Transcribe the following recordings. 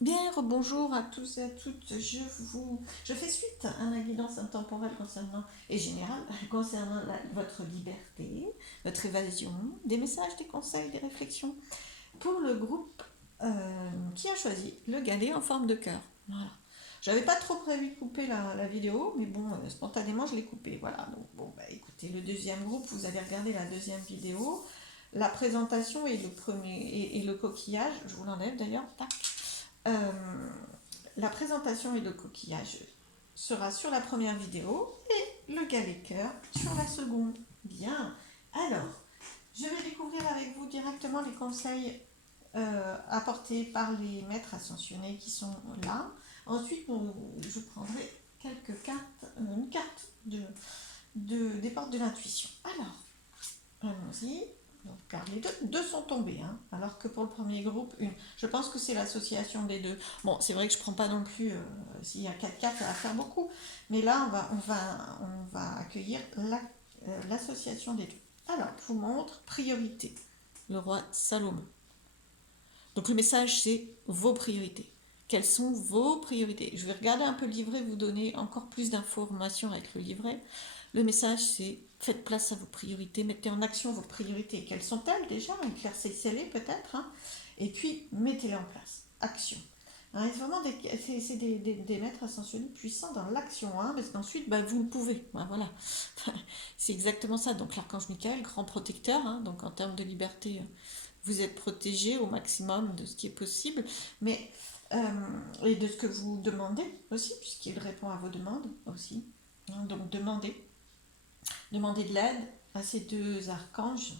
Bien, rebonjour à tous et à toutes. Je fais suite à ma guidance intemporelle concernant, et générale, concernant votre liberté, votre évasion, des messages, des conseils, des réflexions pour le groupe qui a choisi le galet en forme de cœur. Voilà. J'avais pas trop prévu de couper la vidéo, mais bon, spontanément, je l'ai coupée. Voilà. Donc, bon, bah, écoutez, le deuxième groupe, vous avez regardé la deuxième vidéo. La présentation et le premier et le coquillage, je vous l'enlève d'ailleurs, tac. Euh, la présentation et le coquillage sera sur la première vidéo et le galet cœur sur la seconde. Bien. Alors, je vais découvrir avec vous directement les conseils apportés par les maîtres ascensionnés qui sont là. Ensuite, je prendrai quelques cartes, une carte des portes de l'intuition. Alors, allons-y. Donc, car les deux sont tombés, hein, alors que pour le premier groupe, une. Je pense que c'est l'association des deux. Bon, c'est vrai que je ne prends pas non plus, s'il y a 4 cartes, ça va faire beaucoup. Mais là, on va accueillir l'association des deux. Alors, je vous montre priorité. Le roi Salomon. Donc le message, c'est vos priorités. Quelles sont vos priorités? Je vais regarder un peu le livret, vous donner encore plus d'informations avec le livret. Le message, c'est faites place à vos priorités, mettez en action vos priorités. Quelles sont-elles déjà? Éclaircissez-les peut-être. Hein. Et puis, mettez-les en place. Action. Hein, c'est vraiment des maîtres ascensionnés puissants dans l'action, hein, parce qu'ensuite, bah, vous le pouvez. Bah, voilà. C'est exactement ça. Donc l'archange Michael, grand protecteur, hein, donc en termes de liberté, vous êtes protégé au maximum de ce qui est possible, mais et de ce que vous demandez aussi, puisqu'il répond à vos demandes aussi. Hein, donc demandez de l'aide à ces deux archanges,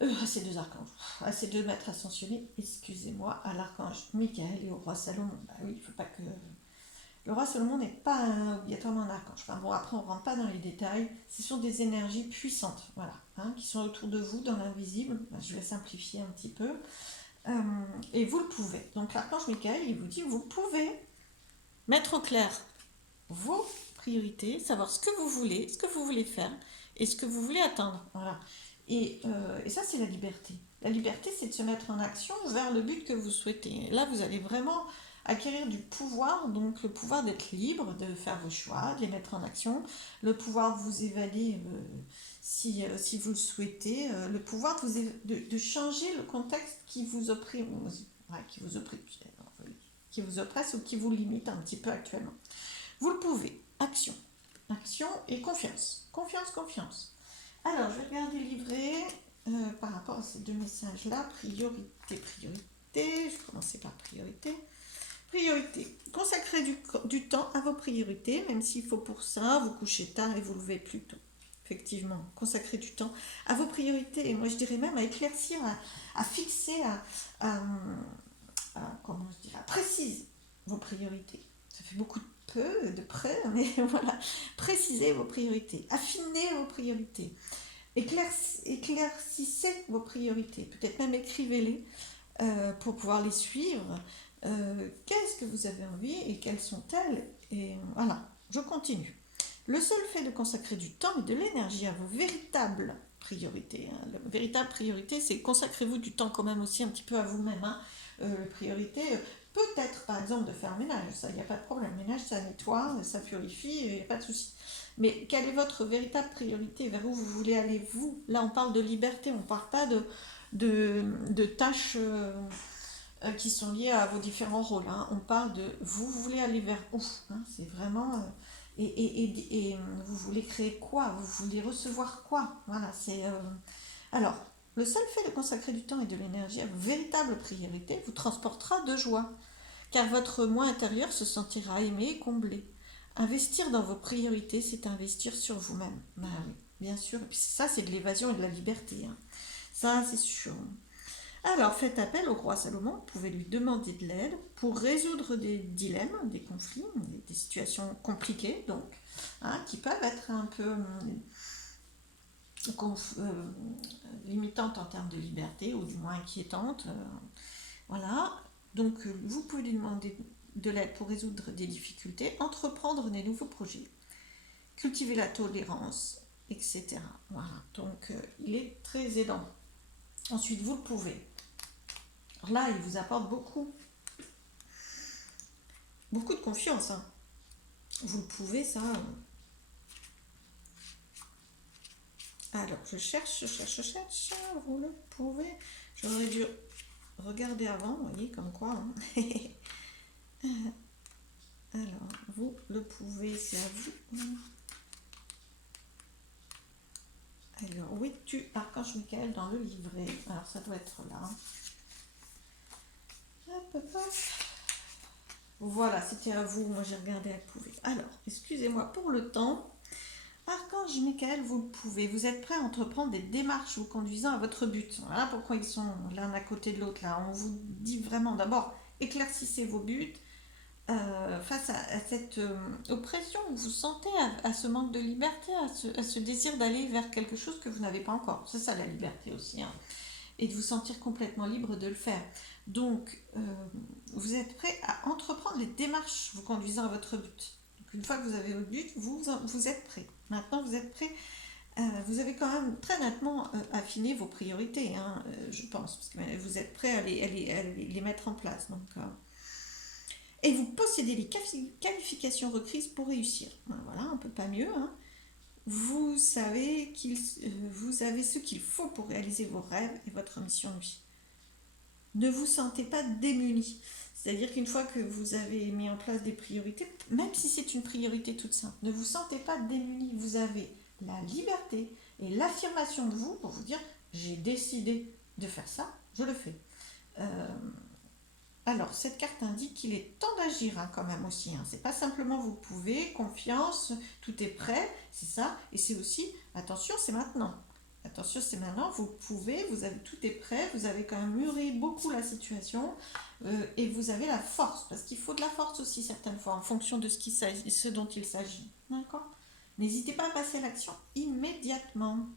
à ces deux maîtres ascensionnés, excusez-moi, à l'archange Michael et au roi Salomon. Bah oui, il ne faut pas que le roi Salomon n'est pas obligatoirement un archange. Enfin bon, après, on ne rentre pas dans les détails. Ce sont des énergies puissantes, voilà, hein, qui sont autour de vous dans l'invisible. Je vais simplifier un petit peu. Euh, et vous le pouvez. Donc l'archange Michael, il vous dit, vous pouvez mettre au clair vos priorités, savoir ce que vous voulez faire et ce que vous voulez atteindre. Voilà. Et ça, c'est la liberté. La liberté, c'est de se mettre en action vers le but que vous souhaitez. Et là, vous allez vraiment acquérir du pouvoir, donc le pouvoir d'être libre, de faire vos choix, de les mettre en action, le pouvoir de vous évader si vous le souhaitez, le pouvoir de changer le contexte qui vous opprime, ouais, qui vous oppresse ou qui vous limite un petit peu actuellement. Vous le pouvez. Action. Action et confiance. Confiance, confiance. Alors, je vais regarder le livret par rapport à ces deux messages-là. Priorité, priorité. Je vais commencer par priorité. Priorité. Consacrez du temps à vos priorités, même s'il faut pour ça vous coucher tard et vous lever plus tôt. Effectivement, consacrez du temps à vos priorités. Et moi, je dirais même à éclaircir, à fixer, comment je dirais, à préciser vos priorités. Ça fait beaucoup de peu, de près, mais voilà. Précisez vos priorités. Affinez vos priorités. Éclaircissez vos priorités. Peut-être même écrivez-les pour pouvoir les suivre. Qu'est-ce que vous avez envie et quelles sont-elles? Et voilà, je continue. Le seul fait de consacrer du temps et de l'énergie à vos véritables priorités. Hein. La véritable priorité, c'est consacrez-vous du temps quand même aussi un petit peu à vous-même. Hein. Priorité, peut-être par exemple de faire le ménage, ça, il n'y a pas de problème. Le ménage, ça nettoie, ça purifie, il n'y a pas de souci. Mais quelle est votre véritable priorité? Vers où vous voulez aller, vous? Là, on parle de liberté, on ne parle pas de tâches qui sont liées à vos différents rôles. Hein. On parle de vous voulez aller vers où? Hein. C'est vraiment. Et vous voulez créer quoi? Vous voulez recevoir quoi? Voilà, c'est. Alors, le seul fait de consacrer du temps et de l'énergie à vos véritables priorités vous transportera de joie, car votre moi intérieur se sentira aimé et comblé. Investir dans vos priorités, c'est investir sur vous-même. Ben oui, bien sûr. Et puis ça, c'est de l'évasion et de la liberté. Hein. Ça, c'est sûr. Alors, faites appel au roi Salomon, vous pouvez lui demander de l'aide pour résoudre des dilemmes, des conflits, des situations compliquées, donc, hein, qui peuvent être un peu limitantes en termes de liberté, ou du moins inquiétantes. Voilà. Donc, vous pouvez lui demander de l'aide pour résoudre des difficultés, entreprendre des nouveaux projets, cultiver la tolérance, etc. Voilà. Donc, il est très aidant. Ensuite, vous le pouvez. Alors là, il vous apporte beaucoup. beaucoup de confiance, hein. Vous le pouvez, ça. Alors, je cherche, vous le pouvez. J'aurais dû regarder avant, vous voyez, comme quoi, hein. Alors, vous le pouvez, c'est à vous. Alors, où es-tu, Archange Michael, dans le livret? Alors, ça doit être là. Hop, hop, hop. Voilà, c'était à vous. Moi, j'ai regardé à pouvez. Alors, excusez-moi pour le temps. Archange Michael, vous le pouvez. Vous êtes prêt à entreprendre des démarches vous conduisant à votre but. Voilà pourquoi ils sont l'un à côté de l'autre. Là, on vous dit vraiment d'abord, éclaircissez vos buts. Face à cette oppression, vous vous sentez à ce manque de liberté, à ce désir d'aller vers quelque chose que vous n'avez pas encore. C'est ça la liberté aussi, hein. Et de vous sentir complètement libre de le faire. Donc, vous êtes prêt à entreprendre les démarches vous conduisant à votre but. Donc, une fois que vous avez votre but, vous êtes prêt. Maintenant, vous êtes prêt. Vous avez quand même très nettement affiné vos priorités, hein, je pense, parce que vous êtes prêt à les mettre en place. Donc, et vous possédez les qualifications requises pour réussir. Voilà, un peu pas mieux, hein. Vous savez vous avez ce qu'il faut pour réaliser vos rêves et votre mission de vie. Ne vous sentez pas démuni. C'est-à-dire qu'une fois que vous avez mis en place des priorités, même si c'est une priorité toute simple, ne vous sentez pas démuni. Vous avez la liberté et l'affirmation de vous pour vous dire j'ai décidé de faire ça, je le fais. Alors, cette carte indique qu'il est temps d'agir, hein, quand même aussi, hein. C'est pas simplement vous pouvez, confiance, tout est prêt, c'est ça. Et c'est aussi, attention, c'est maintenant. Attention, c'est maintenant, vous pouvez, vous avez tout est prêt, vous avez quand même mûri beaucoup la situation et vous avez la force, parce qu'il faut de la force aussi certaines fois, en fonction de ce dont il s'agit. D'accord? N'hésitez pas à passer à l'action immédiatement.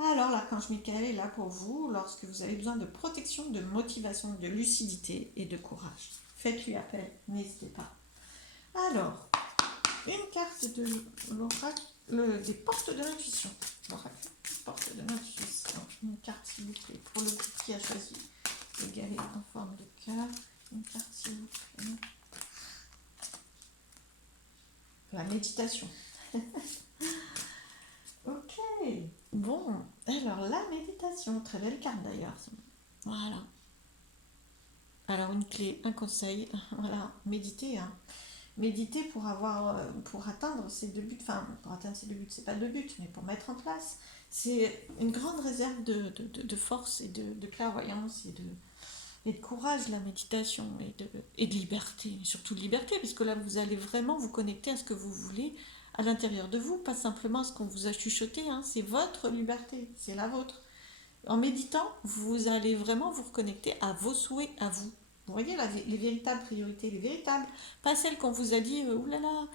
Alors, l'archange Michael est là pour vous lorsque vous avez besoin de protection, de motivation, de lucidité et de courage. Faites-lui appel, n'hésitez pas. Alors, une carte de l'oracle, des portes de l'intuition. L'oracle, porte de l'intuition. Une carte, s'il vous plaît, pour le groupe qui a choisi le galet en forme de cœur. Une carte, s'il vous plaît. La méditation. Ok. Bon, alors la méditation, très belle carte d'ailleurs. Voilà. Alors une clé, un conseil, voilà, méditer, hein. Méditer pour atteindre ces deux buts, enfin pour atteindre ces deux buts, c'est pas deux buts, mais pour mettre en place. C'est une grande réserve de force et de clairvoyance et de courage, la méditation, et de liberté, surtout de liberté, puisque là vous allez vraiment vous connecter à ce que vous voulez à l'intérieur de vous, pas simplement à ce qu'on vous a chuchoté, hein. C'est votre liberté, c'est la vôtre. En méditant, vous allez vraiment vous reconnecter à vos souhaits, à vous. Vous voyez les véritables priorités, les véritables, pas celles qu'on vous a dit, oulala.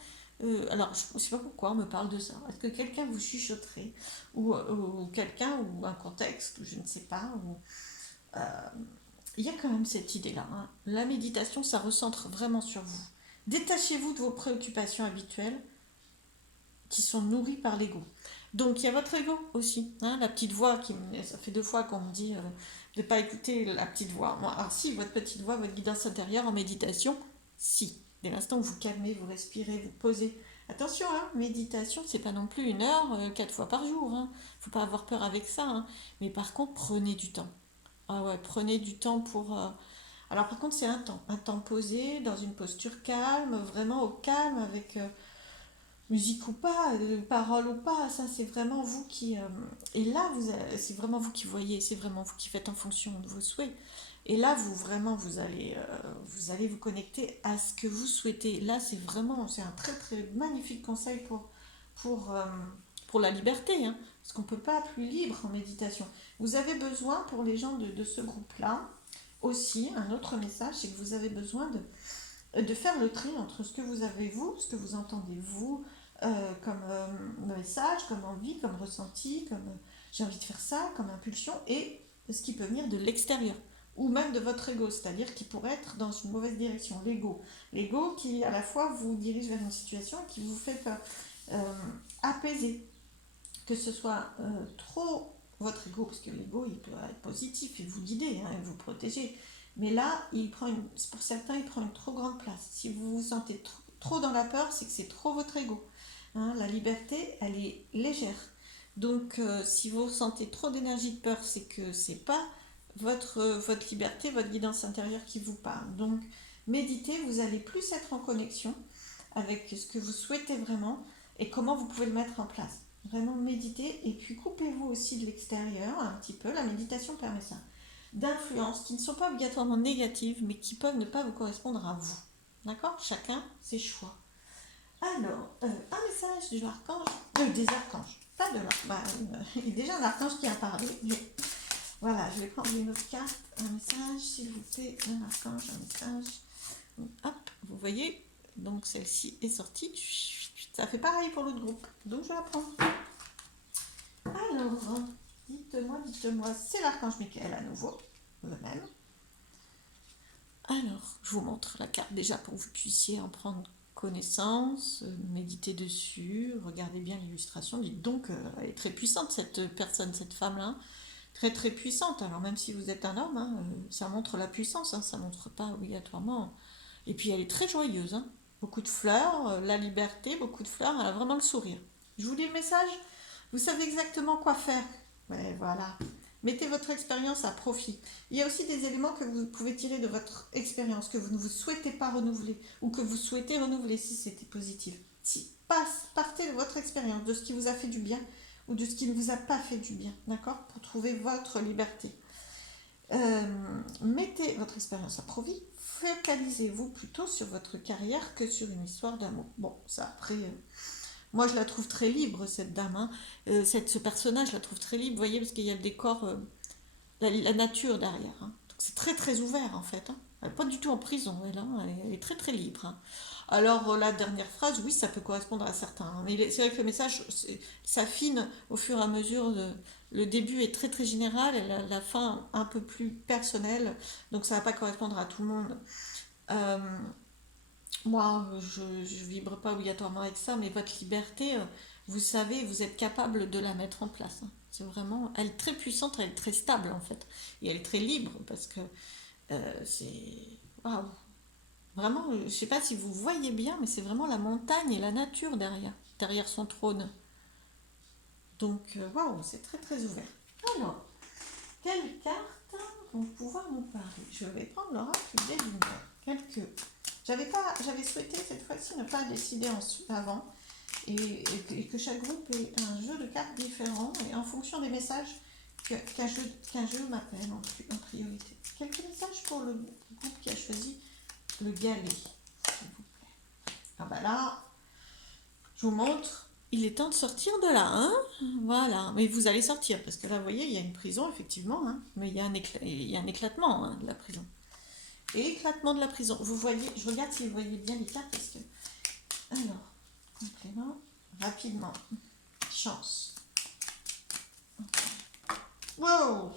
Alors, je ne sais pas pourquoi on me parle de ça. Est-ce que quelqu'un vous chuchoterait ou quelqu'un, ou un contexte, ou je ne sais pas. Il y a quand même cette idée-là, hein. La méditation, ça recentre vraiment sur vous. Détachez-vous de vos préoccupations habituelles qui sont nourries par l'ego. Donc il y a votre ego aussi, hein, la petite voix ça fait 2 fois qu'on me dit de ne pas écouter la petite voix. Moi, alors si, votre petite voix, votre guidance intérieure en méditation, si. Dès l'instant où vous calmez, vous respirez, vous posez. Attention, hein, méditation, c'est pas non plus 1 heure, 4 fois par jour, hein. Faut pas avoir peur avec ça, hein. Mais par contre, prenez du temps. Ah ouais, prenez du temps pour... Alors par contre, c'est un temps posé, dans une posture calme, vraiment au calme, avec... musique ou pas, parole ou pas, ça c'est vraiment vous qui... et là, c'est vraiment vous qui voyez, c'est vraiment vous qui faites en fonction de vos souhaits. Et là, vous allez vous connecter à ce que vous souhaitez. Là, c'est un très très magnifique conseil pour, euh, pour la liberté, hein, parce qu'on ne peut pas être plus libre en méditation. Vous avez besoin, pour les gens de ce groupe-là, aussi, un autre message, c'est que vous avez besoin de faire le tri entre ce que vous avez vous, ce que vous entendez vous, comme message, comme envie, comme ressenti, comme j'ai envie de faire ça, comme impulsion, et ce qui peut venir de l'extérieur, ou même de votre ego, c'est-à-dire qui pourrait être dans une mauvaise direction, l'ego. L'ego qui à la fois vous dirige vers une situation qui vous fait peur. Apaiser, que ce soit trop votre ego, parce que l'ego il peut être positif et vous guider, hein, et vous protéger, Mais là, pour certains, il prend une trop grande place. Si vous vous sentez trop dans la peur, c'est que c'est trop votre ego. Hein, la liberté, elle est légère. Donc, si vous ressentez trop d'énergie de peur, c'est que c'est pas votre liberté, votre guidance intérieure qui vous parle. Donc, méditez, vous allez plus être en connexion avec ce que vous souhaitez vraiment et comment vous pouvez le mettre en place. Vraiment méditez et puis coupez-vous aussi de l'extérieur un petit peu. La méditation permet ça. D'influences qui ne sont pas obligatoirement négatives mais qui peuvent ne pas vous correspondre à vous. D'accord? Chacun ses choix. Alors, un message de l'archange, des archanges, pas de l'archange. Il y a déjà un archange qui a parlé. Mais voilà, je vais prendre une autre carte, un message, s'il vous plaît, un archange, un message. Hop, vous voyez, donc celle-ci est sortie. Ça fait pareil pour l'autre groupe, donc je vais la prendre. Alors, dites-moi, c'est l'archange Michael à nouveau, le même. Alors, je vous montre la carte déjà pour que vous puissiez en prendre connaissance, méditer dessus, regardez bien l'illustration. Dites donc, elle est très puissante cette personne, cette femme-là, très très puissante. Alors même si vous êtes un homme, hein, ça montre la puissance, hein, ça montre pas obligatoirement. Et puis elle est très joyeuse, hein. Beaucoup de fleurs, la liberté, beaucoup de fleurs, elle a vraiment le sourire. Je vous lis le message, vous savez exactement quoi faire. Ouais, voilà. Mettez votre expérience à profit. Il y a aussi des éléments que vous pouvez tirer de votre expérience, que vous ne vous souhaitez pas renouveler, ou que vous souhaitez renouveler si c'était positif. Partez de votre expérience, de ce qui vous a fait du bien, ou de ce qui ne vous a pas fait du bien, d'accord? Pour trouver votre liberté. Mettez votre expérience à profit, focalisez-vous plutôt sur votre carrière que sur une histoire d'amour. Bon, ça après, moi je la trouve très libre cette dame, hein. Ce personnage, je la trouve très libre, vous voyez, parce qu'il y a le décor, la nature derrière, hein. Donc c'est très très ouvert en fait, hein. Elle n'est pas du tout en prison, elle, hein. Elle est très très libre, hein. Alors la dernière phrase, oui, ça peut correspondre à certains, hein. Mais c'est vrai que le message s'affine au fur et à mesure. Le début est très très général et la fin un peu plus personnelle, donc ça va pas correspondre à tout le monde. Euh, Moi, je vibre pas obligatoirement avec ça, mais votre liberté, vous savez, vous êtes capable de la mettre en place, hein. C'est vraiment, elle est très puissante, elle est très stable en fait, et elle est très libre parce que c'est, waouh, vraiment, je sais pas si vous voyez bien, mais c'est vraiment la montagne et la nature derrière son trône. Donc, waouh, c'est très très ouvert. Alors, quelles cartes vont pouvoir nous parler? Je vais prendre l'oracle des lumières. J'avais souhaité cette fois-ci ne pas décider avant et que chaque groupe ait un jeu de cartes différent et en fonction des messages qu'un jeu m'appelle en priorité. Quelques messages pour le groupe qui a choisi le galet, s'il vous plaît. Ah bah là, je vous montre. Il est temps de sortir de là, hein? Voilà. Mais vous allez sortir, parce que là, vous voyez, il y a une prison, effectivement, hein, mais il y a un éclatement, hein, de la prison. Et éclatement de la prison. Vous voyez, je regarde si vous voyez bien les cartes, parce que... Alors, complément, rapidement. Chance. Wow!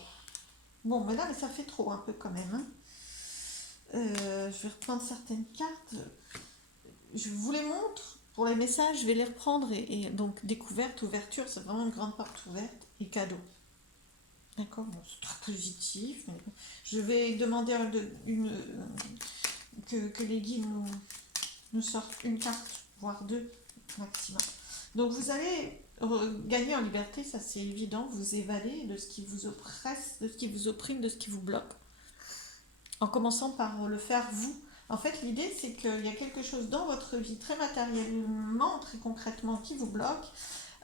Bon, mais là, ça fait trop, un peu quand même, hein. Je vais reprendre certaines cartes. Je vous les montre. Pour les messages, je vais les reprendre. Et donc, découverte, ouverture, c'est vraiment une grande porte ouverte. Et cadeau. D'accord, bon, c'est très positif. Mais je vais demander que les guides nous sortent une carte, voire deux maximum. Donc vous allez gagner en liberté, ça c'est évident, vous évadez de ce qui vous oppresse, de ce qui vous opprime, de ce qui vous bloque. En commençant par le faire vous. En fait, l'idée c'est qu'il y a quelque chose dans votre vie très matériellement, très concrètement, qui vous bloque.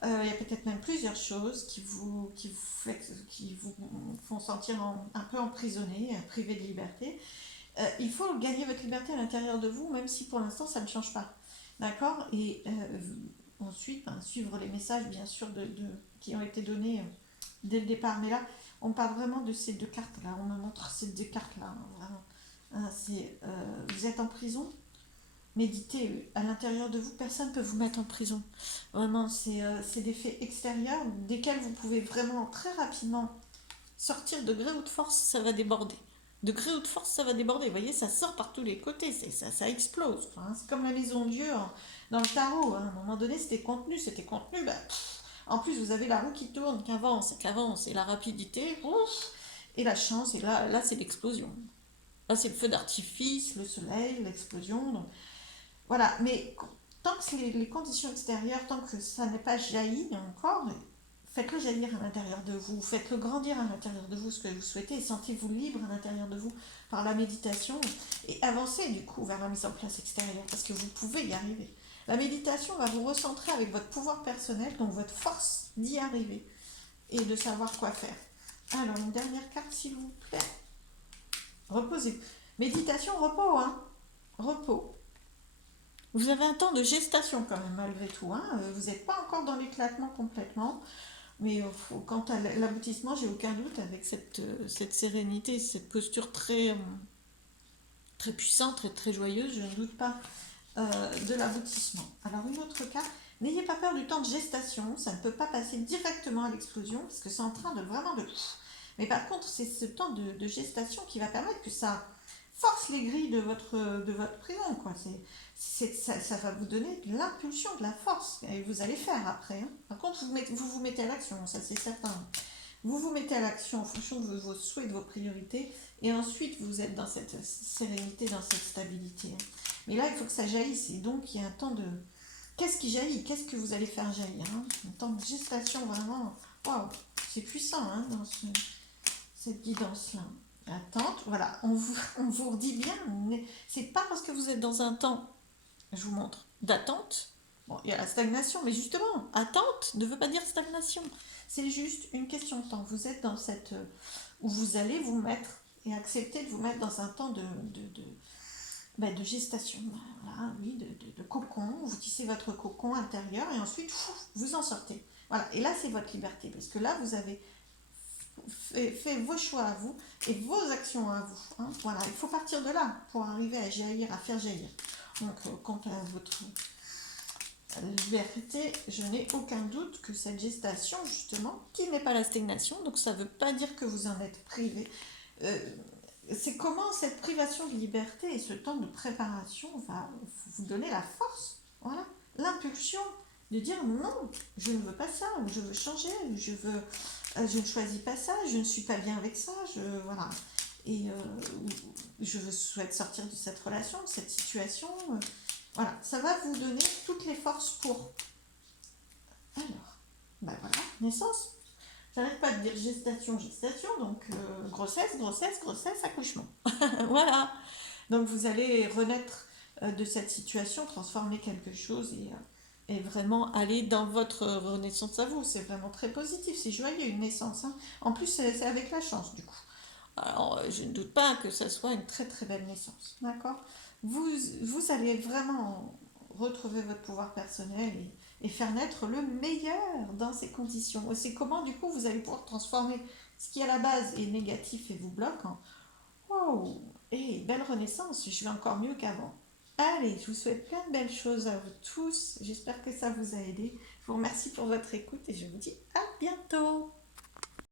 Il y a peut-être même plusieurs choses qui vous font sentir un peu emprisonné, privé de liberté. Il faut gagner votre liberté à l'intérieur de vous, même si pour l'instant ça ne change pas. D'accord? Et ensuite, suivre les messages, bien sûr, qui ont été donnés dès le départ. Mais là, on parle vraiment de ces deux cartes-là. On me montre ces deux cartes-là, hein, vraiment. Vous êtes en prison, méditez à l'intérieur de vous, personne ne peut vous mettre en prison. Vraiment, c'est des faits extérieurs desquels vous pouvez vraiment très rapidement sortir de gré ou de force, ça va déborder. De gré ou de force, ça va déborder. Vous voyez, ça sort par tous les côtés, ça explose. Hein. C'est comme la maison de Dieu dans le tarot. Hein. À un moment donné, c'était contenu. Bah, en plus, vous avez la roue qui tourne, qui avance, et la rapidité, ouf, et la chance, et là c'est l'explosion. Là, c'est le feu d'artifice, le soleil, l'explosion. Donc, voilà, mais tant que les conditions extérieures, tant que ça n'est pas jailli encore, faites-le jaillir à l'intérieur de vous, faites-le grandir à l'intérieur de vous, ce que vous souhaitez, et sentez-vous libre à l'intérieur de vous par la méditation, et avancez du coup vers la mise en place extérieure, parce que vous pouvez y arriver. La méditation va vous recentrer avec votre pouvoir personnel, donc votre force d'y arriver, et de savoir quoi faire. Alors, une dernière carte, s'il vous plaît. Reposez. Méditation, repos, hein. Repos. Vous avez un temps de gestation quand même, malgré tout. Hein. Vous n'êtes pas encore dans l'éclatement complètement. Mais quant à l'aboutissement, j'ai aucun doute avec cette sérénité, cette posture très puissante, très joyeuse. Je ne doute pas de l'aboutissement. Alors une autre carte. N'ayez pas peur du temps de gestation. Ça ne peut pas passer directement à l'explosion parce que c'est en train de vraiment de... Mais par contre, c'est ce temps de gestation qui va permettre que ça force les grilles de votre prison. Quoi. Ça va vous donner de l'impulsion, de la force. Et vous allez faire après. Hein. Par contre, vous mettez à l'action, ça c'est certain. Vous vous mettez à l'action en fonction de vos souhaits, de vos priorités. Et ensuite, vous êtes dans cette sérénité, dans cette stabilité. Hein. Mais là, il faut que ça jaillisse. Et donc, il y a un temps de... Qu'est-ce qui jaillit? Qu'est-ce que vous allez faire jaillir? Hein? Un temps de gestation, vraiment... Waouh, c'est puissant hein, dans cette guidance-là. Attente, voilà, on vous redit bien, c'est pas parce que vous êtes dans un temps, je vous montre, d'attente, bon, il y a la stagnation, mais justement, attente ne veut pas dire stagnation, c'est juste une question de temps. Vous êtes dans cette, où vous allez vous mettre et accepter de vous mettre dans un temps de gestation, voilà, oui, de cocon, vous tissez votre cocon intérieur et ensuite, vous en sortez. Voilà, et là, c'est votre liberté, parce que là, vous avez fait vos choix à vous et vos actions à vous. Hein. Voilà, il faut partir de là pour arriver à jaillir, à faire jaillir. Donc, quant à votre liberté, je n'ai aucun doute que cette gestation, justement, qui n'est pas la stagnation, donc ça ne veut pas dire que vous en êtes privé. C'est comment cette privation de liberté et ce temps de préparation va vous donner la force, voilà, l'impulsion de dire non, je ne veux pas ça, ou je veux changer, je ne choisis pas ça, je ne suis pas bien avec ça, voilà. Et je souhaite sortir de cette relation, de cette situation. Voilà, ça va vous donner toutes les forces pour. Alors, ben voilà, naissance. J'arrête pas de dire gestation, donc grossesse, accouchement. Voilà. Donc vous allez renaître de cette situation, transformer quelque chose et vraiment aller dans votre renaissance à vous. C'est vraiment très positif, c'est joyeux une naissance. Hein. En plus, c'est avec la chance du coup. Alors, je ne doute pas que ça soit une très très belle naissance. D'accord. Vous allez vraiment retrouver votre pouvoir personnel et faire naître le meilleur dans ces conditions. Et c'est comment du coup vous allez pouvoir transformer ce qui à la base est négatif et vous bloque en wow, hey, belle renaissance, je vais encore mieux qu'avant. Allez, je vous souhaite plein de belles choses à vous tous. J'espère que ça vous a aidé. Je vous remercie pour votre écoute et je vous dis à bientôt.